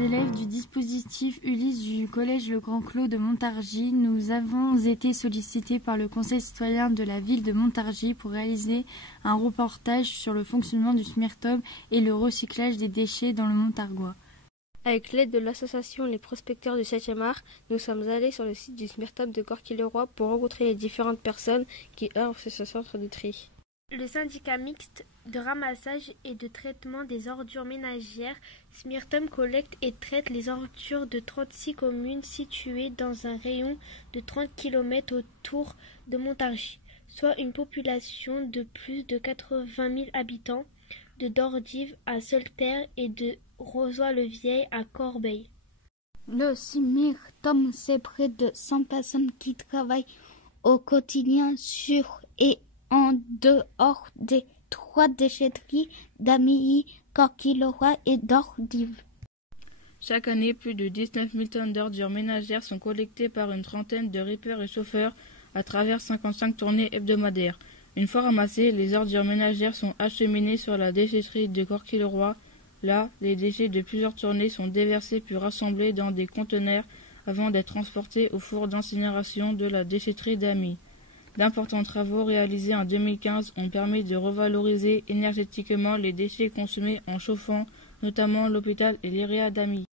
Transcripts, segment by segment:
élèves du dispositif Ulysse du collège Le Grand Clos de Montargis, nous avons été sollicités par le conseil citoyen de la ville de Montargis pour réaliser un reportage sur le fonctionnement du Smirtob et le recyclage des déchets dans le Montargois. Avec l'aide de l'association Les Prospecteurs du 7e art, nous sommes allés sur le site du Smirtob de Corquay-le-Roi pour rencontrer les différentes personnes qui œuvrent sur ce centre de tri. Le syndicat mixte de ramassage et de traitement des ordures ménagères Smirtob collecte et traite les ordures de 36 communes situées dans un rayon de 30 km autour de Montargis, soit une population de plus de 80 000 habitants, de Dordives à Solterre et de Rozoy-le-Vieil à Corbeil. Le Smirtob, c'est près de 100 personnes qui travaillent au quotidien sur et en dehors des 3 déchetteries d'Amilly, Corquay-le-Roi et Dordives. Chaque année, plus de 19 000 tonnes d'ordures ménagères sont collectées par une trentaine de rippers et chauffeurs à travers 55 tournées hebdomadaires. Une fois ramassées, les ordures ménagères sont acheminées sur la déchetterie de Corquay-le-Roi. Là, les déchets de plusieurs tournées sont déversés puis rassemblés dans des conteneurs avant d'être transportés au four d'incinération de la déchetterie d'Amy. D'importants travaux réalisés en 2015 ont permis de revaloriser énergétiquement les déchets consommés en chauffant, notamment l'hôpital et l'IREA d'Amy.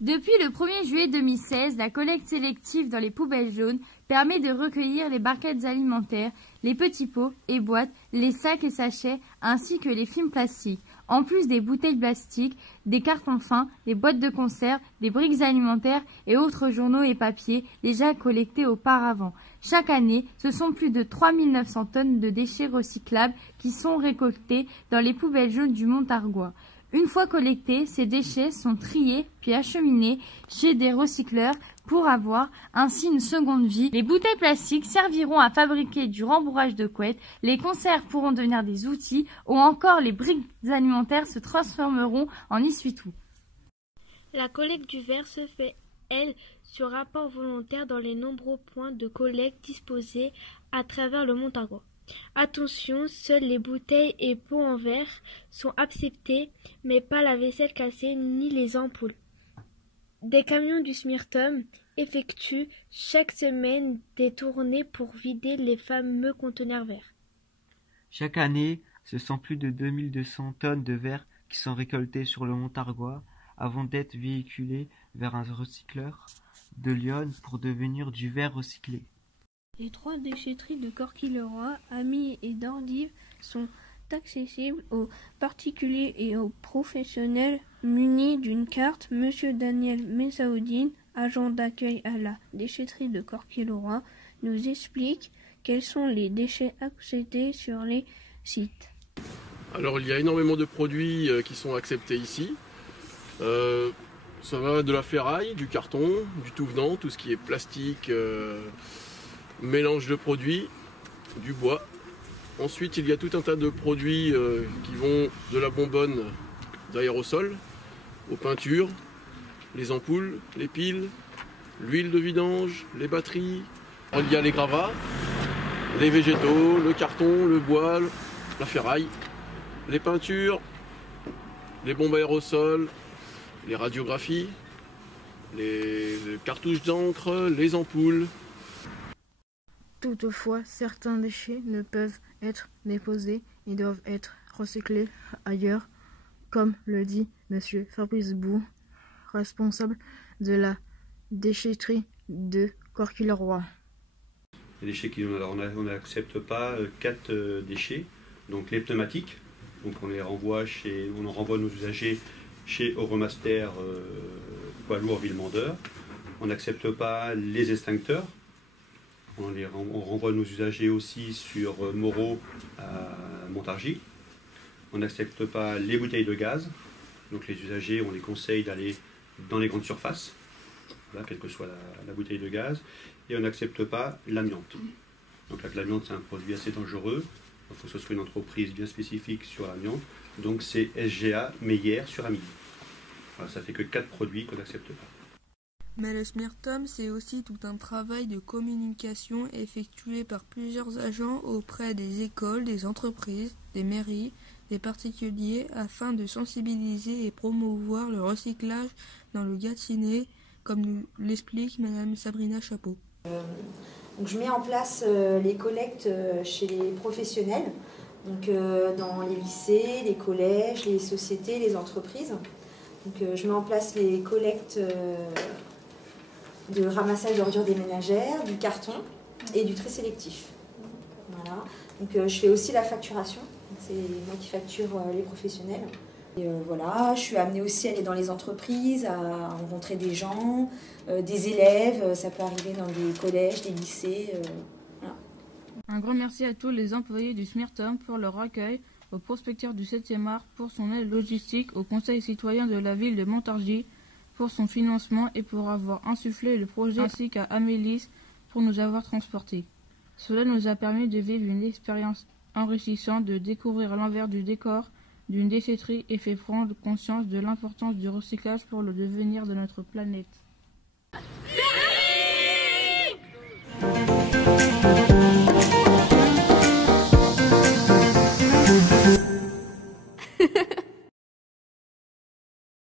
Depuis le 1er juillet 2016, la collecte sélective dans les poubelles jaunes permet de recueillir les barquettes alimentaires, les petits pots et boîtes, les sacs et sachets, ainsi que les films plastiques, en plus des bouteilles plastiques, des cartons fins, des boîtes de conserve, des briques alimentaires et autres journaux et papiers déjà collectés auparavant. Chaque année, ce sont plus de 3 900 tonnes de déchets recyclables qui sont récoltés dans les poubelles jaunes du Montargois. Une fois collectés, ces déchets sont triés puis acheminés chez des recycleurs pour avoir ainsi une seconde vie. Les bouteilles plastiques serviront à fabriquer du rembourrage de couettes, les conserves pourront devenir des outils ou encore les briques alimentaires se transformeront en essuie-tout. La collecte du verre se fait, elle, sur rapport volontaire dans les nombreux points de collecte disposés à travers le Montargois. Attention, seules les bouteilles et pots en verre sont acceptés, mais pas la vaisselle cassée ni les ampoules. Des camions du Smirtob effectuent chaque semaine des tournées pour vider les fameux conteneurs verts. Chaque année, ce sont plus de 2200 tonnes de verre qui sont récoltées sur le Montargois avant d'être véhiculées vers un recycleur de Lyon pour devenir du verre recyclé. Les 3 déchetteries de Corquay-le-Roi,Amy et Dordives sont accessibles aux particuliers et aux professionnels munis d'une carte. Monsieur Daniel Messaoudine, agent d'accueil à la déchetterie de Corquay-le-Roi, nous explique quels sont les déchets acceptés sur les sites. Alors il y a énormément de produits qui sont acceptés ici. Ça va de la ferraille, du carton, du tout venant, tout ce qui est plastique, mélange de produits, du bois. Ensuite, il y a tout un tas de produits qui vont de la bonbonne d'aérosol aux peintures, les ampoules, les piles, l'huile de vidange, les batteries. Il y a les gravats, les végétaux, le carton, le bois, la ferraille, les peintures, les bombes aérosols, les radiographies, les cartouches d'encre, les ampoules. Toutefois, certains déchets ne peuvent être déposés et doivent être recyclés ailleurs, comme le dit M. Fabrice Bou, responsable de la déchetterie de Corquay-le-Roi. Les déchets on n'accepte pas 4 déchets, donc les pneumatiques, donc on renvoie nos usagers chez Euromaster poids lourd Villemandeur. On n'accepte pas les extincteurs. On renvoie nos usagers aussi sur Moreau à Montargis. On n'accepte pas les bouteilles de gaz. Donc les usagers, on les conseille d'aller dans les grandes surfaces, voilà, quelle que soit la bouteille de gaz. Et on n'accepte pas l'amiante. Donc l'amiante, c'est un produit assez dangereux. Il faut que ce soit une entreprise bien spécifique sur l'amiante. Donc c'est SGA Meyer sur Amilly. Voilà, ça fait que 4 produits qu'on n'accepte pas. Mais le SMIRTOM, c'est aussi tout un travail de communication effectué par plusieurs agents auprès des écoles, des entreprises, des mairies, des particuliers, afin de sensibiliser et promouvoir le recyclage dans le Gâtinais, comme nous l'explique Madame Sabrina Chapeau. Donc je mets en place les collectes chez les professionnels, donc dans les lycées, les collèges, les sociétés, les entreprises. Donc je mets en place les collectes de ramassage d'ordures des ménagères, du carton et du tri sélectif. Voilà. Donc je fais aussi la facturation, c'est moi qui facture les professionnels. Et voilà, je suis amenée aussi à aller dans les entreprises, à rencontrer des gens, des élèves, ça peut arriver dans des collèges, des lycées. Voilà. Un grand merci à tous les employés du SMIRTOM pour leur accueil, au prospecteur du 7e art pour son aide logistique, au conseil citoyen de la ville de Montargis pour son financement et pour avoir insufflé le projet, ainsi qu'à Amélis pour nous avoir transportés. Cela nous a permis de vivre une expérience enrichissante, de découvrir l'envers du décor d'une déchetterie et fait prendre conscience de l'importance du recyclage pour le devenir de notre planète.